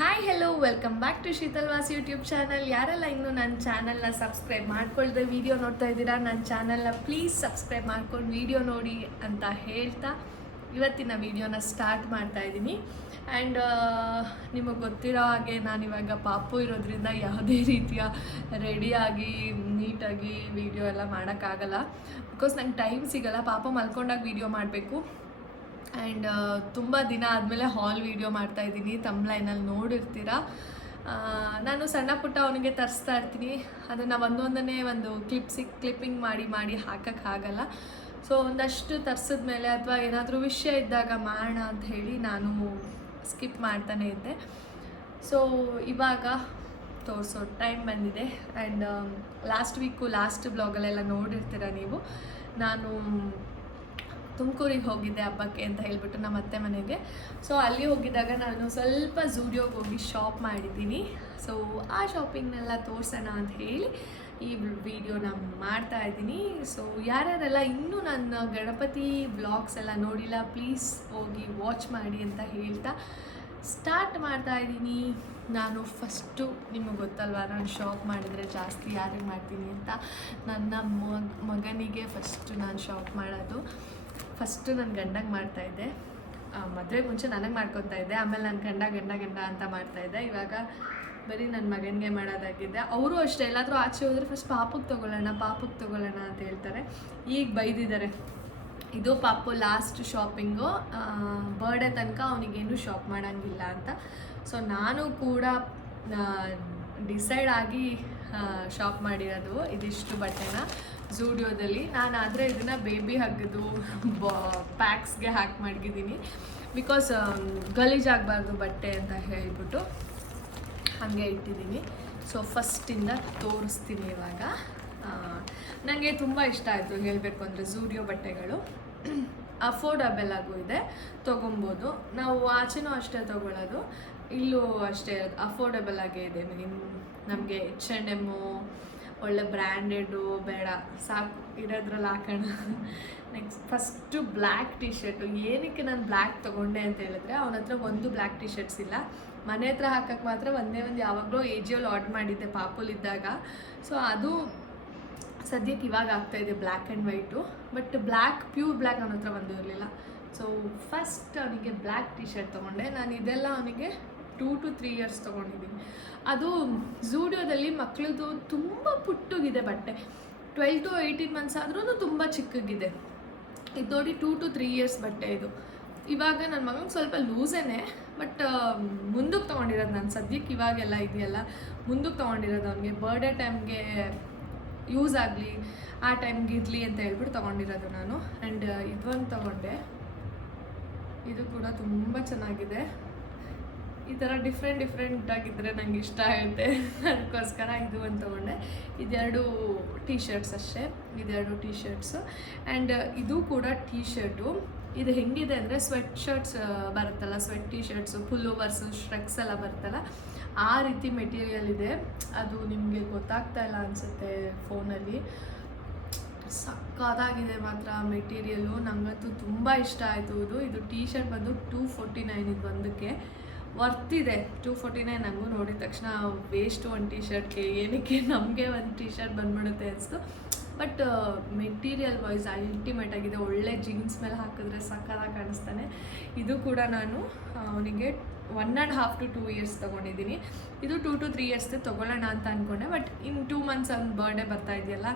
Hi hello welcome back to Sheetal's YouTube channel ಯಾರೆಲ್ಲ ಇನ್ನೂ ನನ್ನ ಚಾನಲ್ನ ಸಬ್ಸ್ಕ್ರೈಬ್ ಮಾಡ್ಕೊಳ್ದೆ ವಿಡಿಯೋ ನೋಡ್ತಾ ಇದ್ದೀರಾ, ನನ್ನ ಚಾನಲ್ನ ಪ್ಲೀಸ್ ಸಬ್ಸ್ಕ್ರೈಬ್ ಮಾಡ್ಕೊಂಡು ವೀಡಿಯೋ ನೋಡಿ ಅಂತ ಹೇಳ್ತಾ ಇವತ್ತಿನ ವಿಡಿಯೋನ ಸ್ಟಾರ್ಟ್ ಮಾಡ್ತಾ ಇದ್ದೀನಿ. ಆ್ಯಂಡ್ ನಿಮಗೆ ಗೊತ್ತಿರೋ ಹಾಗೆ ನಾನಿವಾಗ ಪಾಪು ಇರೋದ್ರಿಂದ ಯಾವುದೇ ರೀತಿಯ ರೆಡಿಯಾಗಿ ನೀಟಾಗಿ ವಿಡಿಯೋ ಎಲ್ಲ ಮಾಡೋಕ್ಕಾಗಲ್ಲ. ಬಿಕಾಸ್ ನಂಗೆ ಟೈಮ್ ಸಿಗಲ್ಲ, ಪಾಪ ಮಲ್ಕೊಂಡಾಗ ವಿಡಿಯೋ ಮಾಡಬೇಕು. ಆ್ಯಂಡ್ ತುಂಬ ದಿನ ಆದಮೇಲೆ ಹಾಲ್ ವೀಡಿಯೋ ಮಾಡ್ತಾ ಇದ್ದೀನಿ ತಮ್ಲೈನಲ್ಲಿ ನೋಡಿರ್ತೀರ? ನಾನು ಸಣ್ಣ ಪುಟ್ಟ ಅವನಿಗೆ ತರಿಸ್ತಾ ಇರ್ತೀನಿ. ಅದನ್ನು ಒಂದೊಂದನ್ನೇ ಒಂದು ಕ್ಲಿಪ್ಸಿಗೆ ಕ್ಲಿಪ್ಪಿಂಗ್ ಮಾಡಿ ಮಾಡಿ ಹಾಕೋಕ್ಕಾಗಲ್ಲ ಸೊ ಒಂದಷ್ಟು ತರಿಸಿದ್ಮೇಲೆ ಅಥವಾ ಏನಾದರೂ ವಿಷಯ ಇದ್ದಾಗ ಮಾಡೋಣ ಅಂತ ಹೇಳಿ ನಾನು ಸ್ಕಿಪ್ ಮಾಡ್ತಾನೆ ಇದ್ದೆ. ಸೊ ಇವಾಗ ತೋರಿಸೋ ಟೈಮ್ ಬಂದಿದೆ. ಆ್ಯಂಡ್ ಲಾಸ್ಟ್ ವೀಕು ಲಾಸ್ಟ್ ಬ್ಲಾಗಲ್ಲೆಲ್ಲ ನೋಡಿರ್ತೀರ ನೀವು? ನಾನು ತುಮಕೂರಿಗೆ ಹೋಗಿದ್ದೆ ಹಬ್ಬಕ್ಕೆ ಅಂತ ಹೇಳ್ಬಿಟ್ಟು ನಮ್ಮ ಅತ್ತೆ ಮನೆಗೆ. ಸೊ ಅಲ್ಲಿ ಹೋಗಿದ್ದಾಗ ನಾನು ಸ್ವಲ್ಪ ಝೂಡಿಯೋಗೆ ಹೋಗಿ ಶಾಪ್ ಮಾಡಿದ್ದೀನಿ. ಸೊ ಆ ಶಾಪಿಂಗ್ನೆಲ್ಲ ತೋರಿಸೋಣ ಅಂತ ಹೇಳಿ ಈ ವಿಡಿಯೋನ ಮಾಡ್ತಾ ಇದ್ದೀನಿ. ಸೊ ಯಾರ್ಯಾರೆಲ್ಲ ಇನ್ನೂ ನನ್ನ ಗಣಪತಿ ಬ್ಲಾಗ್ಸ್ ಎಲ್ಲ ನೋಡಿಲ್ಲ ಪ್ಲೀಸ್ ಹೋಗಿ ವಾಚ್ ಮಾಡಿ ಅಂತ ಹೇಳ್ತಾ ಸ್ಟಾರ್ಟ್ ಮಾಡ್ತಾ ಇದ್ದೀನಿ. ನಾನು ಫಸ್ಟು ನಿಮಗೆ ಗೊತ್ತಲ್ವಾ, ನಾನು ಶಾಪ್ ಮಾಡಿದರೆ ಜಾಸ್ತಿ ಯಾರಿಗೆ ಮಾಡ್ತೀನಿ ಅಂತ? ನನ್ನ ಮಗನಿಗೆ ಫಸ್ಟು ನಾನು ಶಾಪ್ ಮಾಡೋದು. ಫಸ್ಟು ನನ್ನ ಗಂಡಂಗೆ ಮಾಡ್ತಾಯಿದ್ದೆ ಮದುವೆ ಮುಂಚೆ ನನಗೆ ಮಾಡ್ಕೊತಾ ಇದ್ದೆ. ಆಮೇಲೆ ನನ್ನ ಗಂಡ ಗಂಡ ಗಂಡ ಅಂತ ಮಾಡ್ತಾಯಿದ್ದೆ ಇವಾಗ ಬರೀ ನನ್ನ ಮಗನಿಗೆ ಮಾಡೋದಾಗಿದ್ದೆ. ಅವರು ಅಷ್ಟೇ. ಎಲ್ಲಾದರೂ ಆಚೆ ಹೋದರೆ ಫಸ್ಟ್ ಪಾಪಕ್ಕೆ ತೊಗೊಳ್ಳೋಣ ಪಾಪಕ್ಕೆ ತೊಗೊಳ್ಳೋಣ ಅಂತ ಹೇಳ್ತಾರೆ. ಈಗ ಬೈದಿದ್ದಾರೆ. ಇದು ಪಾಪು ಲಾಸ್ಟ್ ಶಾಪಿಂಗು ಬರ್ಡೇ ತನಕ ಅವನಿಗೇನು ಶಾಪ್ ಮಾಡೋಂಗಿಲ್ಲ ಅಂತ. ಸೊ ನಾನು ಕೂಡ ಡಿಸೈಡ್ ಆಗಿ ಶಾಪ್ ಮಾಡಿರೋದು ಇದಿಷ್ಟು ಬಟ್ಟೆನ. ಝೂಡಿಯೋದಲ್ಲಿ ನಾನು ಆದರೆ ಇದನ್ನು ಬೇಬಿ ಹಗ್ಗದು ಪ್ಯಾಕ್ಸ್ಗೆ ಹ್ಯಾಕ್ ಮಾಡಿದ್ದೀನಿ ಬಿಕಾಸ್ ಗಲೀಜಾಗಬಾರ್ದು ಬಟ್ಟೆ ಅಂತ ಹೇಳ್ಬಿಟ್ಟು ಹಾಗೆ ಇಟ್ಟಿದ್ದೀನಿ. ಸೊ ಫಸ್ಟಿಂದ ತೋರಿಸ್ತೀನಿ ಇವಾಗ. ನನಗೆ ತುಂಬ ಇಷ್ಟ ಆಯಿತು ಹೇಳಬೇಕು ಅಂದರೆ ಝೂಡಿಯೋ ಬಟ್ಟೆಗಳು. ಅಫೋರ್ಡಬಲ್ ಆಗೂ ಇದೆ, ತೊಗೊಬೋದು. ನಾವು ಆಚೆನೂ ಅಷ್ಟೇ ತೊಗೊಳ್ಳೋದು ಇಲ್ಲೂ ಅಷ್ಟೇ ಅಫೋರ್ಡಬಲ್ ಆಗೇ ಇದೆ. ಮೀನ್ ನಮಗೆ ಎಚ್ ಆ್ಯಂಡ್ ಎಮ್ಮು ಒಳ್ಳೆ ಬ್ರ್ಯಾಂಡೆಡು, ಬೇಡ. ಸಾಕು. ಇರೋದ್ರಲ್ಲಿ ಹಾಕೋಣ. Next first black T shirt ಏನಕ್ಕೆ ನಾನು ಬ್ಲ್ಯಾಕ್ ತೊಗೊಂಡೆ ಅಂತ ಹೇಳಿದ್ರೆ, ಅವನ ಹತ್ರ ಒಂದು ಬ್ಲ್ಯಾಕ್ ಟಿ ಶರ್ಟ್ಸ್ ಇಲ್ಲ. ಮನೆ ಹತ್ರ ಹಾಕಕ್ಕೆ ಮಾತ್ರ ಒಂದೇ ಒಂದು ಯಾವಾಗಲೂ ಏಜಿಯಲ್ಲಿ ಆರ್ಡ್ರ್ ಮಾಡಿದ್ದೆ ಪಾಪುಲಿದ್ದಾಗ ಸೊ ಅದು ಸದ್ಯಕ್ಕೆ ಇವಾಗ ಆಗ್ತಾ ಇದೆ black and white but black pure black ಅವನ ಹತ್ರ ಬಂದಿರಲಿಲ್ಲ ಸೊ ಫಸ್ಟ್ ಅವನಿಗೆ ಬ್ಲ್ಯಾಕ್ ಟಿ ಶರ್ಟ್ ತೊಗೊಂಡೆ. ನಾನು ಇದೆಲ್ಲ ಅವನಿಗೆ ಟೂ ಟು ತ್ರೀ ಇಯರ್ಸ್ ತೊಗೊಂಡಿದ್ದೀನಿ. ಅದು ಝೂಡಿಯೋದಲ್ಲಿ ಮಕ್ಕಳದು ತುಂಬ ಪುಟ್ಟಗಿದೆ ಬಟ್ಟೆ. ಟ್ವೆಲ್ ಟು ಏಯ್ಟೀನ್ ಮಂತ್ಸ್ ಆದ್ರೂ ತುಂಬ ಚಿಕ್ಕಗಿದೆ. ಇದು ನೋಡಿ ಟೂ ಟು ತ್ರೀ ಇಯರ್ಸ್ ಬಟ್ಟೆ ಇದು. ಇವಾಗ ನನ್ನ ಮಗನಿಗೆ ಸ್ವಲ್ಪ ಲೂಸೇನೆ, ಬಟ್ ಮುಂದಕ್ಕೆ ತೊಗೊಂಡಿರೋದು ನಾನು ಸದ್ಯಕ್ಕೆ ಇವಾಗೆಲ್ಲ ಇದೆಯಲ್ಲ, ಮುಂದಕ್ಕೆ ತೊಗೊಂಡಿರೋದು ಅವನಿಗೆ. ಬರ್ಡೇ ಟೈಮ್ಗೆ ಯೂಸ್ ಆಗಲಿ, ಆ ಟೈಮ್ಗೆ ಇರಲಿ ಅಂತ ಹೇಳ್ಬಿಟ್ಟು ತೊಗೊಂಡಿರೋದು ನಾನು. ಆ್ಯಂಡ್ ಇದೊಂದು ತೊಗೊಂಡೆ. ಇದು ಕೂಡ ತುಂಬ ಚೆನ್ನಾಗಿದೆ. ಈ ಥರ ಡಿಫ್ರೆಂಟ್ ಡಿಫ್ರೆಂಟ್ ಆಗಿದ್ದರೆ ನನಗೆ ಇಷ್ಟ ಆಗುತ್ತೆ. ಅದಕ್ಕೋಸ್ಕರ ಇದು ಅಂತ ತೊಗೊಂಡೆ. ಇದೆರಡು ಟೀ ಶರ್ಟ್ಸ್ ಅಷ್ಟೇ. ಇದೆರಡು ಟೀ ಶರ್ಟ್ಸು ಆ್ಯಂಡ್ ಇದು ಕೂಡ ಟೀ ಶರ್ಟು ಇದು ಹೆಂಗಿದೆ ಅಂದರೆ ಸ್ವೆಟ್ ಶರ್ಟ್ಸ್ ಬರುತ್ತಲ್ಲ. Sweat T shirts full overs ಸ್ಟ್ರೆಕ್ಸ್ ಎಲ್ಲ ಬರುತ್ತಲ್ಲ. ಆ ರೀತಿ ಮೆಟೀರಿಯಲ್ ಇದೆ. ಅದು ನಿಮಗೆ ಗೊತ್ತಾಗ್ತಾ ಇಲ್ಲ ಅನಿಸುತ್ತೆ ಫೋನಲ್ಲಿ. ಸಕ್ಕದಾಗಿದೆ ಮಾತ್ರ ಮೆಟೀರಿಯಲ್ಲು ನನಗಂತೂ ತುಂಬ ಇಷ್ಟ ಆಯಿತು ಇದು. ಇದು ಟೀ ಶರ್ಟ್ ಬಂದು ಟೂ ಫೋರ್ಟಿ ನೈನ್ ಇದು ಒಂದಕ್ಕೆ ವರ್ತ್ ಇದೆ. ಟೂ ಫೋರ್ಟಿ ನೈನ್ ನನಗೂ ನೋಡಿದ ತಕ್ಷಣ ವೇಸ್ಟ್ ಒಂದು ಟೀ ಶರ್ಟ್ಗೆ ಏನಕ್ಕೆ ನಮಗೆ ಒಂದು ಟೀ ಶರ್ಟ್ ಬಂದ್ಬಿಡುತ್ತೆ ಅನಿಸ್ತು. ಬಟ್ ಮೆಟೀರಿಯಲ್ ವೈಸ್ ಅಲ್ಟಿಮೇಟ್ ಆಗಿದೆ. ಒಳ್ಳೆ ಜೀನ್ಸ್ ಮೇಲೆ ಹಾಕಿದ್ರೆ ಸಕ್ಕತ್ತಾಗಿ ಕಾಣಿಸ್ತಾನೆ. ಇದು ಕೂಡ ನಾನು ಅವನಿಗೆ one and half to two years ತೊಗೊಂಡಿದ್ದೀನಿ. ಇದು ಟೂ ಟು ತ್ರೀ ಇಯರ್ಸ್ ತೊಗೊಳ್ಳೋಣ ಅಂತ ಅಂದ್ಕೊಂಡೆ ಬಟ್ ಇನ್ ಟೂ ಮಂತ್ಸ್ ಅವ್ನ ಬರ್ಡೇ ಬರ್ತಾ ಇದೆಯಲ್ಲ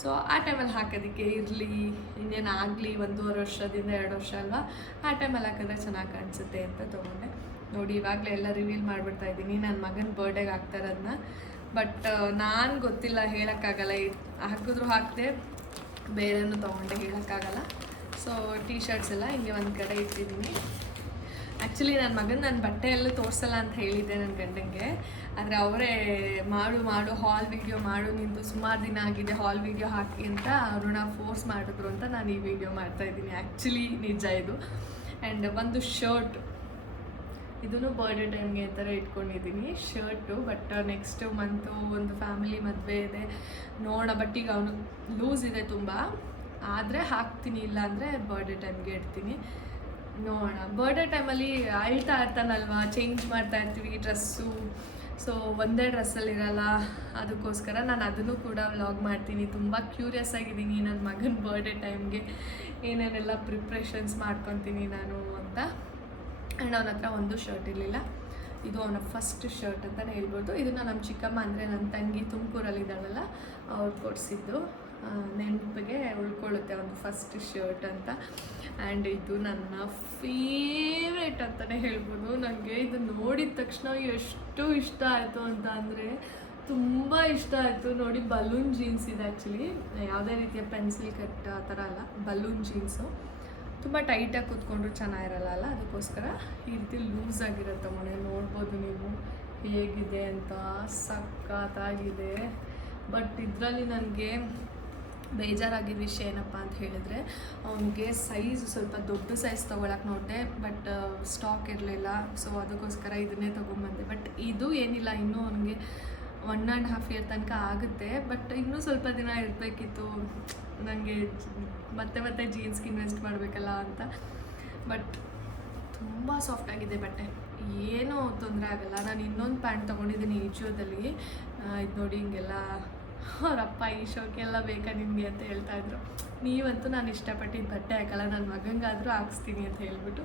ಸೊ ಆ ಟೈಮಲ್ಲಿ ಹಾಕೋದಕ್ಕೆ ಇರಲಿ, ಇನ್ನೇನು ಆಗಲಿ, ಒಂದೂವರೆ ವರ್ಷದಿಂದ ಎರಡು ವರ್ಷ ಅಲ್ವಾ, ಆ ಟೈಮಲ್ಲಿ ಹಾಕಿದ್ರೆ ಚೆನ್ನಾಗಿ ಕಾಣಿಸುತ್ತೆ ಅಂತ ತೊಗೊಂಡೆ. ನೋಡಿ, ಇವಾಗಲೇ ಎಲ್ಲ ರಿವೀಲ್ ಮಾಡಿಬಿಡ್ತಾ ಇದ್ದೀನಿ. ನನ್ನ ಮಗನ ಬರ್ಡೇಗೆ ಆಗ್ತಾ ಬಟ್ ನಾನು ಗೊತ್ತಿಲ್ಲ, ಹೇಳೋಕ್ಕಾಗಲ್ಲ. ಹಾಕಿದ್ರು ಹಾಕಿದೆ, ಬೇರೆನೂ ತೊಗೊಂಡೆ, ಹೇಳೋಕ್ಕಾಗಲ್ಲ. ಸೊ ಟೀ ಶರ್ಟ್ಸ್ ಎಲ್ಲ ಹಿಂಗೆ ಒಂದು ಕಡೆ ಇಟ್ಟಿದ್ದೀನಿ. ಆ್ಯಕ್ಚುಲಿ ನನ್ನ ಮಗನ ನನ್ನ ಬಟ್ಟೆ ಎಲ್ಲ ತೋರಿಸಲ್ಲ ಅಂತ ಹೇಳಿದ್ದೆ ನನ್ನ ಗಂಡಂಗೆ. ಆದರೆ ಅವರೇ ಮಾಡು ಮಾಡು ಹಾಲ್ ವಿಡಿಯೋ ಮಾಡು, ನಿಂದು ಸುಮಾರು ದಿನ ಆಗಿದೆ ಹಾಲ್ ವಿಡಿಯೋ ಹಾಕಿ ಅಂತ ಅವ್ರನ್ನ ಫೋರ್ಸ್ ಮಾಡಿದ್ರು ಅಂತ ನಾನು ಈ ವಿಡಿಯೋ ಮಾಡ್ತಾಯಿದ್ದೀನಿ ಆ್ಯಕ್ಚುಲಿ ನಿಜ ಇದು. ಆ್ಯಂಡ್ ಒಂದು ಶರ್ಟ್ ಇದನ್ನು ಬರ್ಡೇ ಟೈಮ್ಗೆ ಈ ಥರ ಇಟ್ಕೊಂಡಿದ್ದೀನಿ ಶರ್ಟು ಬಟ್ ನೆಕ್ಸ್ಟ್ ಮಂತು ಒಂದು ಫ್ಯಾಮಿಲಿ ಮದುವೆ ಇದೆ. ನೋಡ ಬಟ್ ಈಗ ಅವನು ಲೂಸ್ ಇದೆ ತುಂಬ. ಆದರೆ ಹಾಕ್ತೀನಿ, ಇಲ್ಲ ಅಂದರೆ ಬರ್ಡೇ ಟೈಮ್ಗೆ ಇಡ್ತೀನಿ. ನೋಡೋಣ. ಬರ್ಡೇ ಟೈಮಲ್ಲಿ ಅಳ್ತಾ ಇರ್ತಾನಲ್ವಾ? ಚೇಂಜ್ ಮಾಡ್ತಾ ಇರ್ತೀವಿ ಡ್ರೆಸ್ಸು ಸೊ ಒಂದೇ ಡ್ರೆಸ್ಸಲ್ಲಿ ಇರಲ್ಲ. ಅದಕ್ಕೋಸ್ಕರ ನಾನು ಅದನ್ನು ಕೂಡ ವ್ಲಾಗ್ ಮಾಡ್ತೀನಿ. ತುಂಬ ಕ್ಯೂರಿಯಸ್ ಆಗಿದ್ದೀನಿ ನನ್ನ ಮಗನ ಬರ್ಡೇ ಟೈಮ್ಗೆ ಏನೇನೆಲ್ಲ ಪ್ರಿಪ್ರೇಷನ್ಸ್ ಮಾಡ್ಕೊತೀನಿ ನಾನು ಅಂತ. ಆ್ಯಂಡ್ ಅವನ ಹತ್ರ ಒಂದು ಶರ್ಟ್ ಇರಲಿಲ್ಲ. ಇದು ಅವನ ಫಸ್ಟ್ ಶರ್ಟ್ ಅಂತಲೇ ಹೇಳ್ಬೋದು. ಇದನ್ನು ನಮ್ಮ ಚಿಕ್ಕಮ್ಮ ಅಂದರೆ ನನ್ನ ತಂಗಿ ತುಮಕೂರಲ್ಲಿ ಇದ್ದಾಳಲ್ಲ ಅವ್ರು ಕೊಡಿಸಿದ್ದು. ನೆನಪಿಗೆ ಉಳ್ಕೊಳ್ಳುತ್ತೆ ಒಂದು ಫಸ್ಟ್ ಶರ್ಟ್ ಅಂತ. ಆ್ಯಂಡ್ ಇದು ನನ್ನ ಫೇವ್ರೇಟ್ ಅಂತಲೇ ಹೇಳ್ಬೋದು. ನನಗೆ ಇದು ನೋಡಿದ ತಕ್ಷಣ ಎಷ್ಟು ಇಷ್ಟ ಆಯಿತು ಅಂತ ಅಂದರೆ ತುಂಬ ಇಷ್ಟ ಆಯಿತು. ನೋಡಿ ಬಲೂನ್ ಜೀನ್ಸ್ ಇದೆ ಆ್ಯಕ್ಚುಲಿ ಯಾವುದೇ ರೀತಿಯ ಪೆನ್ಸಿಲ್ ಕಟ್ ಆ ಥರ ಅಲ್ಲ ಬಲೂನ್ ಜೀನ್ಸು ತುಂಬ ಟೈಟಾಗಿ ಕೂತ್ಕೊಂಡ್ರು ಚೆನ್ನಾಗಿರಲ್ಲ ಅಲ್ಲ? ಅದಕ್ಕೋಸ್ಕರ ಈ ರೀತಿ ಲೂಸ್ ಆಗಿರುತ್ತೆ ಮನೆ. ನೋಡ್ಬೋದು ನೀವು ಹೇಗಿದೆ ಅಂತ. ಸಖತ್ತಾಗಿದೆ. ಬಟ್ ಇದರಲ್ಲಿ ನನಗೆ ಬೇಜಾರಾಗಿದ್ದ ವಿಷಯ ಏನಪ್ಪ ಅಂತ ಹೇಳಿದ್ರೆ, ಅವನಿಗೆ ಸೈಜ್ ಸ್ವಲ್ಪ ದೊಡ್ಡ ಸೈಜ್ ತೊಗೊಳಕ್ಕೆ ನೋಡಿದೆ ಬಟ್ ಸ್ಟಾಕ್ ಇರಲಿಲ್ಲ. ಸೊ ಅದಕ್ಕೋಸ್ಕರ ಇದನ್ನೇ ತೊಗೊಂಬಂದೆ. ಬಟ್ ಇದು ಏನಿಲ್ಲ, ಇನ್ನೂ ಅವನಿಗೆ ಒನ್ ಆ್ಯಂಡ್ ಹಾಫ್ ಇಯರ್ ತನಕ ಆಗುತ್ತೆ ಬಟ್ ಇನ್ನೂ ಸ್ವಲ್ಪ ದಿನ ಇರಬೇಕಿತ್ತು. ನನಗೆ ಮತ್ತೆ ಮತ್ತೆ ಜೀನ್ಸ್ಗೆ ಇನ್ವೆಸ್ಟ್ ಮಾಡಬೇಕಲ್ಲ ಅಂತ. ಬಟ್ ತುಂಬ ಸಾಫ್ಟ್ ಆಗಿದೆ ಬಟ್ಟೆ. ಏನೂ ತೊಂದರೆ ಆಗಲ್ಲ. ನಾನು ಇನ್ನೊಂದು ಪ್ಯಾಂಟ್ ತೊಗೊಂಡಿದ್ದೀನಿ ಈಜೋದಲ್ಲಿ ಇದು ನೋಡಿ ಹಿಂಗೆಲ್ಲ ಅವರಪ್ಪ, ಈ ಶೋಕೆಲ್ಲ ಬೇಕಾ ನಿಮಗೆ ಅಂತ ಹೇಳ್ತಾ ಇದ್ರು. ನೀವಂತೂ ನಾನು ಇಷ್ಟಪಟ್ಟಿದ್ದು ಬಟ್ಟೆ ಹಾಕಲ್ಲ ನನ್ನ ಮಗಂಗಾದರೂ ಹಾಕ್ಸ್ತೀನಿ ಅಂತ ಹೇಳ್ಬಿಟ್ಟು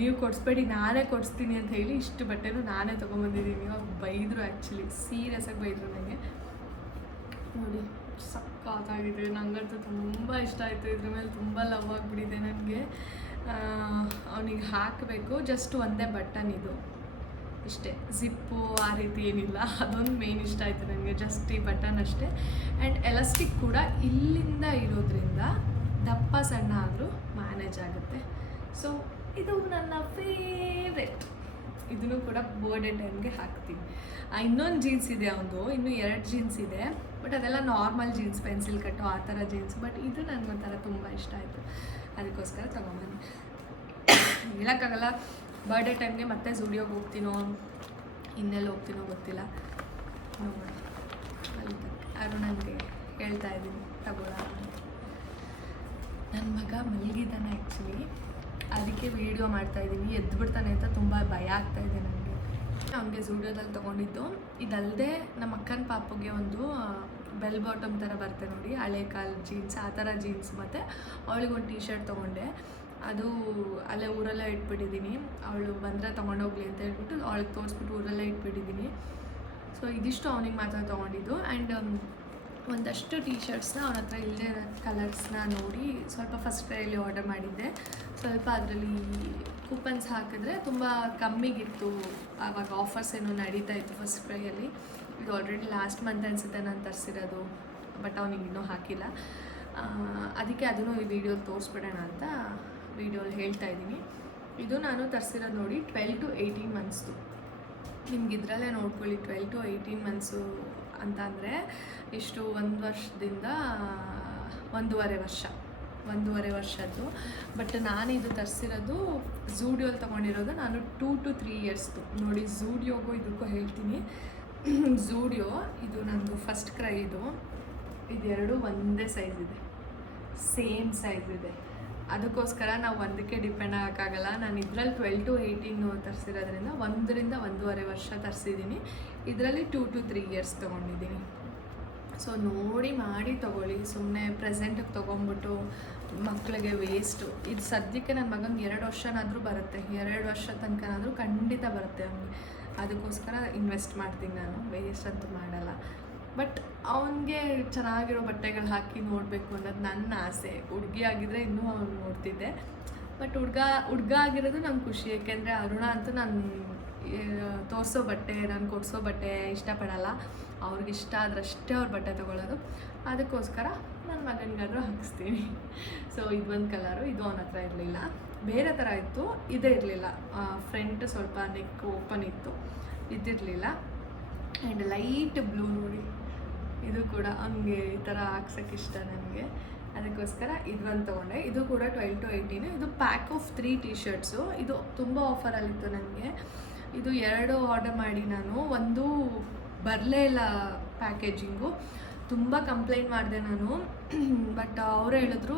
ನೀವು ಕೊಡಿಸ್ಬೇಡಿ, ನಾನೇ ಕೊಡಿಸ್ತೀನಿ ಅಂತ ಹೇಳಿ ಇಷ್ಟು ಬಟ್ಟೆನೂ ನಾನೇ ತೊಗೊಂಬಂದಿದ್ದೀನಿ. ಅವ್ರು ಬೈದರು ಆ್ಯಕ್ಚುಲಿ ಸೀರಿಯಸ್ಸಾಗಿ ಬೈದರು ನನಗೆ ನೋಡಿ ಸಕ್ಕಾಗಿದೆ ನನಗಂತೂ ತುಂಬ ಇಷ್ಟ ಆಯಿತು. ಇದ್ರ ಮೇಲೆ ತುಂಬ ಲವ್ ಆಗಿಬಿಟ್ಟಿದೆ ನನಗೆ. ಅವನಿಗೆ ಹಾಕಬೇಕು ಜಸ್ಟ್ ಒಂದೇ ಬಟನ್ ಇದು. ಇಷ್ಟೇ ಜಿಪ್ಪು ಆ ರೀತಿ ಏನಿಲ್ಲ. ಅದೊಂದು ಮೇನ್ ಇಷ್ಟ ಆಯಿತು ನನಗೆ ಜಸ್ಟ್ ಈ ಬಟನ್ ಅಷ್ಟೇ. ಆ್ಯಂಡ್ ಎಲಾಸ್ಟಿಕ್ ಕೂಡ ಇಲ್ಲಿಂದ ಇರೋದ್ರಿಂದ ದಪ್ಪ ಸಣ್ಣ ಆದರೂ ಮ್ಯಾನೇಜ್ ಆಗುತ್ತೆ. ಸೊ ಇದು ನನ್ನ ಫೇವ್ರೆಟ್ ಇದನ್ನು ಕೂಡ ಬರ್ಡೇ ಟೈಮ್ಗೆ ಹಾಕ್ತೀನಿ. ಇನ್ನೊಂದು ಜೀನ್ಸ್ ಇದೆ ಅವನು ಇನ್ನು ಎರಡು ಜೀನ್ಸ್ ಇದೆ. ಬಟ್ ಅದೆಲ್ಲ ನಾರ್ಮಲ್ ಜೀನ್ಸ್ ಪೆನ್ಸಿಲ್ ಕಟ್ಟು ಆ ಥರ ಜೀನ್ಸ್ ಬಟ್ ಇದು ನನಗೊಂಥರ ತುಂಬ ಇಷ್ಟ ಆಯಿತು. ಅದಕ್ಕೋಸ್ಕರ ತೊಗೊಂಬಂದೆ ಹೇಳೋಕ್ಕಾಗಲ್ಲ? ಬರ್ಡೇ ಟೈಮ್ಗೆ ಮತ್ತೆ ಝುಡಿಯೋಗೆ ಹೋಗ್ತೀನೋ, ಇನ್ನೆಲ್ಲಿ ಹೋಗ್ತೀನೋ ಗೊತ್ತಿಲ್ಲ. ನೋಡೋಣ. ನನಗೆ ಹೇಳ್ತಾ ಇದ್ದೀನಿ. ತಗೊಳ ನನ್ನ ಮಗ ಮಲಗಿದ್ದಾನೆ ಆ್ಯಕ್ಚುಲಿ ಅದಕ್ಕೆ ವೀಡಿಯೋ ಮಾಡ್ತಾ ಇದ್ದೀನಿ. ಎದ್ದು ಬಿಡ್ತಾನೆ ಅಂತ ತುಂಬ ಭಯ ಆಗ್ತಾ ಇದೆ ನನಗೆ. ಅವನಿಗೆ ಝೂಡಿಯೋದಲ್ಲಿ ತೊಗೊಂಡಿದ್ದು. ಇದಲ್ಲದೆ ನಮ್ಮ ಅಕ್ಕನ ಪಾಪಗೆ ಒಂದು ಬೆಲ್ ಬಾಟಮ್ ಥರ ಬರುತ್ತೆ ನೋಡಿ. ಹಳೆ ಕಾಲ ಜೀನ್ಸ್ ಆ ಥರ ಜೀನ್ಸ್ ಮತ್ತು ಅವಳಿಗೊಂದು ಟೀ ಶರ್ಟ್ ತೊಗೊಂಡೆ. ಅದು ಅಲ್ಲೇ ಊರಲ್ಲೇ ಇಟ್ಬಿಟ್ಟಿದ್ದೀನಿ. ಅವಳು ಬಂದರೆ ತೊಗೊಂಡೋಗ್ಲಿ ಅಂತ ಹೇಳ್ಬಿಟ್ಟು ಅವಳಿಗೆ ತೋರಿಸ್ಬಿಟ್ಟು ಊರಲ್ಲೇ ಇಟ್ಬಿಟ್ಟಿದ್ದೀನಿ. ಸೊ ಇದಿಷ್ಟು ಅವನಿಗೆ ಮಾತ್ರ ತೊಗೊಂಡಿದ್ದು. ಆ್ಯಂಡ್ ಒಂದಷ್ಟು ಟೀ ಶರ್ಟ್ಸ್ನ ಅವನ ಹತ್ರ ಇಲ್ಲದೆ ಕಲರ್ಸ್ನ ನೋಡಿ ಸ್ವಲ್ಪ ಫಸ್ಟ್ ಕ್ರೈಯಲ್ಲಿ ಆರ್ಡರ್ ಮಾಡಿದ್ದೆ. ಸ್ವಲ್ಪ ಅದರಲ್ಲಿ ಕೂಪನ್ಸ್ ಹಾಕಿದ್ರೆ ತುಂಬ ಕಮ್ಮಿಗಿತ್ತು. ಆವಾಗ ಆಫರ್ಸ್ ಏನೋ ನಡೀತಾ ಇತ್ತು ಫಸ್ಟ್ ಕ್ರೈಯಲ್ಲಿ ಇದು ಆಲ್ರೆಡಿ ಲಾಸ್ಟ್ ಮಂತ್ ಅನಿಸುತ್ತೆ ನಾನು ತರಿಸಿರೋದು. ಬಟ್ ಅವನಿಗೆ ಇನ್ನೂ ಹಾಕಿಲ್ಲ. ಅದಕ್ಕೆ ಅದನ್ನು ಈ ವಿಡಿಯೋ ತೋರಿಸ್ಬಿಡೋಣ ಅಂತ ವಿಡಿಯೋಲಿ ಹೇಳ್ತಾ ಇದ್ದೀನಿ. ಇದು ನಾನು ತರಿಸಿರೋದು ನೋಡಿ ಟ್ವೆಲ್ ಟು ಏಯ್ಟೀನ್ ಮಂತ್ಸ್ದು. ನಿಮ್ಗೆ ಇದರಲ್ಲೇ ನೋಡ್ಕೊಳ್ಳಿ ಟ್ವೆಲ್ ಟು ಏಯ್ಟೀನ್ ಮಂತ್ಸು ಅಂತ ಅಂದರೆ ಇಷ್ಟು ಒಂದು ವರ್ಷದಿಂದ ಒಂದೂವರೆ ವರ್ಷ, ಒಂದೂವರೆ ವರ್ಷದ್ದು. ಬಟ್ ನಾನು ಇದು ತರಿಸಿರೋದು ಝೂಡಿಯೋಲಿ ತೊಗೊಂಡಿರೋದು ನಾನು ಟೂ ಟು ತ್ರೀ ಇಯರ್ಸ್ದು. ನೋಡಿ ಝೂಡಿಯೋಗೂ ಇದಕ್ಕೂ ಹೇಳ್ತೀನಿ. ಝೂಡಿಯೋ, ಇದು ನಂದು ಫಸ್ಟ್ ಕ್ರೈ ಇದು ಇದೆರಡು ಒಂದೇ ಸೈಜ್ ಇದೆ. ಸೇಮ್ ಸೈಜ್ ಇದೆ. ಅದಕ್ಕೋಸ್ಕರ ನಾವು ಒಂದಕ್ಕೆ ಡಿಪೆಂಡ್ ಆಗೋಕ್ಕಾಗಲ್ಲ. ನಾನು ಇದರಲ್ಲಿ ಟ್ವೆಲ್ ಟು ಏಯ್ಟೀನು ತರಿಸಿರೋದ್ರಿಂದ ಒಂದರಿಂದ ಒಂದೂವರೆ ವರ್ಷ ತರಿಸಿದ್ದೀನಿ ಇದರಲ್ಲಿ ಟೂ ಟು ತ್ರೀ ಇಯರ್ಸ್ ತೊಗೊಂಡಿದ್ದೀನಿ ಸೊ ನೋಡಿ ಮಾಡಿ ತೊಗೊಳ್ಳಿ. ಸುಮ್ಮನೆ ಪ್ರೆಸೆಂಟಿಗೆ ತೊಗೊಂಬಿಟ್ಟು ಮಕ್ಕಳಿಗೆ ವೇಸ್ಟು ಇದು ಸದ್ಯಕ್ಕೆ ನನ್ನ ಮಗನಿಗೆ ಎರಡು ವರ್ಷನಾದರೂ ಬರುತ್ತೆ. ಎರಡು ವರ್ಷ ತನಕನಾದರೂ ಖಂಡಿತ ಬರುತ್ತೆ ಅವನಿಗೆ. ಅದಕ್ಕೋಸ್ಕರ ಇನ್ವೆಸ್ಟ್ ಮಾಡ್ತೀನಿ ನಾನು. ವೇಸ್ಟ್ ಅಂತೂ ಮಾಡಲ್ಲ. ಬಟ್ ಅವನಿಗೆ ಚೆನ್ನಾಗಿರೋ ಬಟ್ಟೆಗಳು ಹಾಕಿ ನೋಡಬೇಕು ಅನ್ನೋದು ನನ್ನ ಆಸೆ. ಹುಡುಗಿ ಆಗಿದ್ರೆ ಇನ್ನೂ ಅವ್ನು ನೋಡ್ತಿದ್ದೆ. ಬಟ್ ಹುಡ್ಗ ಹುಡ್ಗ ಆಗಿರೋದು ನಂಗೆ ಖುಷಿ. ಏಕೆಂದರೆ ಅರುಣ ಅಂತೂ ನಾನು ತೋರಿಸೋ ಬಟ್ಟೆ, ನಾನು ಕೊಡಿಸೋ ಬಟ್ಟೆ ಇಷ್ಟಪಡಲ್ಲ. ಅವ್ರಿಗೆ ಇಷ್ಟ ಆದ್ರಷ್ಟೇ ಅವ್ರ ಬಟ್ಟೆ ತೊಗೊಳ್ಳೋದು ಅದಕ್ಕೋಸ್ಕರ ನನ್ನ ಮಗನಿಗಾದರೂ ಹಾಕಿಸ್ತೀನಿ. ಸೊ ಇದು ಒಂದು ಕಲರು ಇದು ಅವನ ಹತ್ರ ಇರಲಿಲ್ಲ. ಬೇರೆ ಥರ ಇತ್ತು, ಇದೇ ಇರಲಿಲ್ಲ. ಫ್ರಂಟ್ ಸ್ವಲ್ಪ ನೆಕ್ ಓಪನ್ ಇತ್ತು. ಇದಿರಲಿಲ್ಲ. ಆ್ಯಂಡ್ ಲೈಟ್ ಬ್ಲೂ ನೋಡಿ. ಇದು ಕೂಡ ಹಂಗೆ ಈ ಥರ ಹಾಕ್ಸೋಕ್ಕೆ ಇಷ್ಟ ನನಗೆ. ಅದಕ್ಕೋಸ್ಕರ ಇದು ಒಂದು ತೊಗೊಂಡೆ. ಇದು ಕೂಡ ಟ್ವೆಲ್ ಟು ಏಯ್ಟೀನು. ಇದು pack of three T shirts ಇದು ತುಂಬ ಆಫರಲ್ಲಿತ್ತು ನನಗೆ. ಇದು ಎರಡು ಆರ್ಡರ್ ಮಾಡಿ ನಾನು. ಒಂದು ಬರಲೇ ಇಲ್ಲ ಪ್ಯಾಕೇಜಿಂಗು. ತುಂಬ ಕಂಪ್ಲೇಂಟ್ ಮಾಡಿದೆ ನಾನು. ಬಟ್ ಅವ್ರು ಹೇಳಿದ್ರು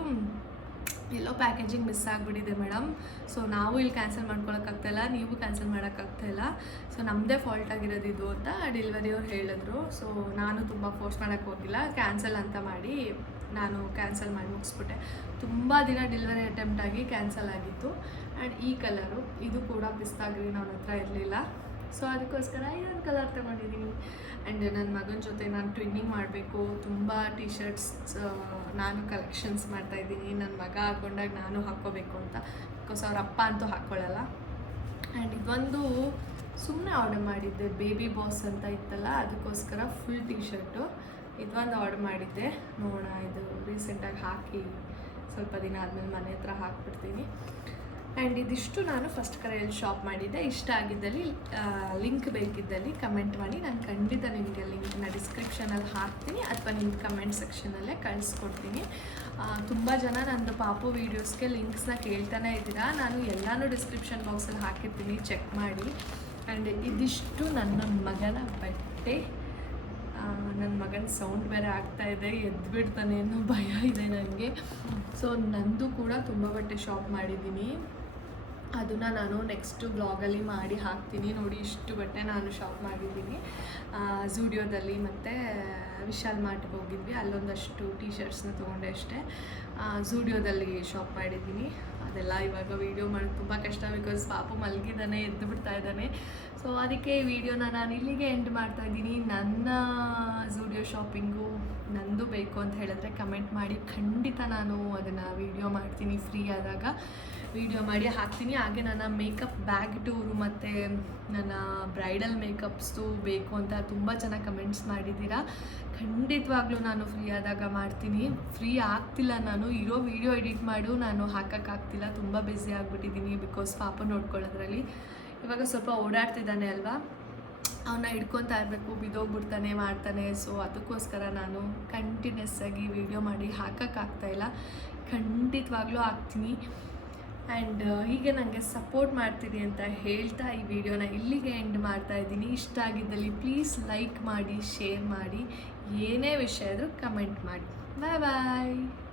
ಎಲ್ಲೋ ಪ್ಯಾಕೇಜಿಂಗ್ ಮಿಸ್ ಆಗಿಬಿಟ್ಟಿದೆ ಮೇಡಮ್ ಸೊ ನಾವು ಇಲ್ಲಿ ಕ್ಯಾನ್ಸಲ್ ಮಾಡ್ಕೊಳಕ್ಕಾಗ್ತಾಯಿಲ್ಲ ನೀವು ಕ್ಯಾನ್ಸಲ್ ಮಾಡೋಕ್ಕಾಗ್ತಾಯಿಲ್ಲ ಸೊ ನಮ್ಮದೇ ಫಾಲ್ಟ್ ಆಗಿರೋದು ಇದು ಅಂತ ಡೆಲಿವರಿ ಅವ್ರು ಹೇಳಿದ್ರು. ಸೊ ನಾನು ತುಂಬ ಫೋರ್ಸ್ ಮಾಡೋಕ್ಕೆ ಹೋಗಿಲ್ಲ. ಕ್ಯಾನ್ಸಲ್ ಅಂತ ಮಾಡಿ ನಾನು ಕ್ಯಾನ್ಸಲ್ ಮಾಡಿ ಮುಗಿಸ್ಬಿಟ್ಟೆ. ತುಂಬ ದಿನ ಡೆಲಿವರಿ ಅಟೆಂಪ್ಟ್ ಆಗಿ ಕ್ಯಾನ್ಸಲ್ ಆಗಿತ್ತು. ಆ್ಯಂಡ್ ಈ ಕಲರು ಇದು ಕೂಡ ಪಿಸ್ತಾ ಗ್ರೀನ್ ಅವ್ರ ಹತ್ರ ಇರಲಿಲ್ಲ. ಸೊ ಅದಕ್ಕೋಸ್ಕರ ಇದೊಂದು ಕಲರ್ ತೊಗೊಂಡಿದ್ದೀನಿ ಆ್ಯಂಡ್ ನನ್ನ ಮಗನ ಜೊತೆ ನಾನು ಟ್ವಿನ್ನಿಂಗ್ ಮಾಡಬೇಕು. ತುಂಬ ಟಿ ಶರ್ಟ್ಸ್ ನಾನು ಕಲೆಕ್ಷನ್ಸ್ ಮಾಡ್ತಾಯಿದ್ದೀನಿ ನನ್ನ ಮಗ ಹಾಕೊಂಡಾಗ ನಾನು ಹಾಕ್ಕೋಬೇಕು ಅಂತ. ಬಿಕಾಸ್ ಅವ್ರ ಅಪ್ಪ ಅಂತೂ ಹಾಕ್ಕೊಳ್ಳಲ್ಲ ಆ್ಯಂಡ್ ಇದೊಂದು ಸುಮ್ಮನೆ ಆರ್ಡರ್ ಮಾಡಿದ್ದೆ. ಬೇಬಿ ಬಾಸ್ ಅಂತ ಇತ್ತಲ್ಲ, ಅದಕ್ಕೋಸ್ಕರ ಫುಲ್ ಟಿ ಶರ್ಟು ಇದೊಂದು ಆರ್ಡರ್ ಮಾಡಿದ್ದೆ. ನೋಡೋಣ, ಇದು ರೀಸೆಂಟಾಗಿ ಹಾಕಿ ಸ್ವಲ್ಪ ದಿನ ಆದಮೇಲೆ ಮನೆ ಹತ್ರ ಹಾಕ್ಬಿಡ್ತೀನಿ. ಆ್ಯಂಡ್ ಇದಿಷ್ಟು ನಾನು ಫಸ್ಟ್ ಕರೆಯಲ್ಲಿ ಶಾಪ್ ಮಾಡಿದ್ದೆ. ಇಷ್ಟ ಆಗಿದ್ದಲ್ಲಿ ಲಿಂಕ್ ಬೇಕಿದ್ದಲ್ಲಿ ಕಮೆಂಟ್ ಮಾಡಿ. ನಾನು ಖಂಡಿತ ನಿಮಗೆ ಲಿಂಕ್ನ ಡಿಸ್ಕ್ರಿಪ್ಷನಲ್ಲಿ ಹಾಕ್ತೀನಿ. ಅಥವಾ ನಿಮ್ಮ ಕಮೆಂಟ್ ಸೆಕ್ಷನಲ್ಲೇ ಕಳಿಸ್ಕೊಡ್ತೀನಿ. ತುಂಬ ಜನ ನಂದು ಪಾಪು ವೀಡಿಯೋಸ್ಗೆ ಲಿಂಕ್ಸ್ನ ಕೇಳ್ತಾನೆ ಇದ್ದೀರಾ. ನಾನು ಎಲ್ಲನೂ ಡಿಸ್ಕ್ರಿಪ್ಷನ್ ಬಾಕ್ಸಲ್ಲಿ ಹಾಕಿರ್ತೀನಿ. ಚೆಕ್ ಮಾಡಿ. ಆ್ಯಂಡ್ ಇದಿಷ್ಟು ನನ್ನ ಮಗನ ಬಟ್ಟೆ ನನ್ನ ಮಗನ ಸೌಂಡ್ ಬೇರೆ ಆಗ್ತಾ ಇದೆ. ಎದ್ದು ಬಿಡ್ತಾನೆ ಅನ್ನೋ ಭಯ ಇದೆ ನನಗೆ ಸೊ ನಂದು ಕೂಡ ತುಂಬ ಬಟ್ಟೆ ಶಾಪ್ ಮಾಡಿದ್ದೀನಿ. ಅದನ್ನು ನಾನು ನೆಕ್ಸ್ಟ್ ಬ್ಲಾಗಲ್ಲಿ ಮಾಡಿ ಹಾಕ್ತೀನಿ. ನೋಡಿ ಇಷ್ಟು ಬಟ್ಟೆ ನಾನು ಶಾಪ್ ಮಾಡಿದ್ದೀನಿ. ಝೂಡಿಯೋದಲ್ಲಿ ಮತ್ತು, ವಿಶಾಲ್ ಮಾರ್ಟ್ಗೆ ಹೋಗಿದ್ವಿ. ಅಲ್ಲೊಂದಷ್ಟು ಟೀ ಶರ್ಟ್ಸ್ನ ತೊಗೊಂಡೆ ಅಷ್ಟೇ. ಝೂಡಿಯೋದಲ್ಲಿ ಶಾಪ್ ಮಾಡಿದ್ದೀನಿ. ಅದೆಲ್ಲ ಇವಾಗ ವೀಡಿಯೋ ಮಾಡೋದು ತುಂಬ ಕಷ್ಟ ಬಿಕಾಸ್ ಪಾಪು ಮಲಗಿದ್ದಾನೆ ಎದ್ದು ಬಿಡ್ತಾ ಇದ್ದಾನೆ. ಸೊ ಅದಕ್ಕೆ ಈ ವಿಡಿಯೋನ ನಾನು ಇಲ್ಲಿಗೆ ಎಂಡ್ ಮಾಡ್ತಾ ಇದ್ದೀನಿ. ನನ್ನ ಝೂಡಿಯೋ ಶಾಪಿಂಗು ನಂದು ಬೇಕು ಅಂತ ಹೇಳಿದ್ರೆ ಕಮೆಂಟ್ ಮಾಡಿ. ಖಂಡಿತ ನಾನು ಅದನ್ನು ವೀಡಿಯೋ ಮಾಡ್ತೀನಿ ಫ್ರೀ ಆದಾಗ. ವೀಡಿಯೋ ಮಾಡಿ ಹಾಕ್ತೀನಿ. ಹಾಗೆ ನನ್ನ ಮೇಕಪ್ ಬ್ಯಾಗ್ ಟೂರು ಮತ್ತು ನನ್ನ ಬ್ರೈಡಲ್ ಮೇಕಪ್ಸು ಬೇಕು ಅಂತ ತುಂಬ ಚೆನ್ನಾಗಿ ಕಮೆಂಟ್ಸ್ ಮಾಡಿದ್ದೀರಾ. ಖಂಡಿತವಾಗ್ಲೂ ನಾನು ಫ್ರೀ ಆದಾಗ ಮಾಡ್ತೀನಿ. ಫ್ರೀ ಆಗ್ತಿಲ್ಲ ನಾನು. ಇರೋ ವಿಡಿಯೋ ಎಡಿಟ್ ಮಾಡು. ನಾನು ಹಾಕೋಕ್ಕಾಗ್ತಿಲ್ಲ ತುಂಬ ಬ್ಯುಸಿ ಆಗಿಬಿಟ್ಟಿದ್ದೀನಿ ಬಿಕಾಸ್ ಪಾಪ ನೋಡ್ಕೊಳ್ಳೋದ್ರಲ್ಲಿ. ಇವಾಗ ಸ್ವಲ್ಪ ಓಡಾಡ್ತಿದ್ದಾನೆ ಅಲ್ವಾ? ಅವನ್ನ ಹಿಡ್ಕೊತಾ ಇರಬೇಕು. ಬಿದ್ದೋಗ್ಬಿಡ್ತಾನೆ ಮಾಡ್ತಾನೆ. ಸೊ ಅದಕ್ಕೋಸ್ಕರ ನಾನು ಕಂಟಿನ್ಯೂಸ್ ಆಗಿ ವಿಡಿಯೋ ಮಾಡಿ ಹಾಕೋಕ್ಕಾಗ್ತಾಯಿಲ್ಲ ಖಂಡಿತವಾಗ್ಲೂ ಹಾಕ್ತೀನಿ. ಆ್ಯಂಡ್ ಹೀಗೆ ನನಗೆ ಸಪೋರ್ಟ್ ಮಾಡ್ತೀರಿ ಅಂತ ಹೇಳ್ತಾ ಈ ವಿಡಿಯೋನ ಇಲ್ಲಿಗೆ ಎಂಡ್ ಮಾಡ್ತಾ ಇದ್ದೀನಿ. ಇಷ್ಟ ಆಗಿದ್ದಲ್ಲಿ ಪ್ಲೀಸ್ ಲೈಕ್ ಮಾಡಿ ಶೇರ್ ಮಾಡಿ. ಏನೇ ವಿಷಯ ಆದರೂ ಕಮೆಂಟ್ ಮಾಡಿ. ಬಾಯ್ ಬಾಯ್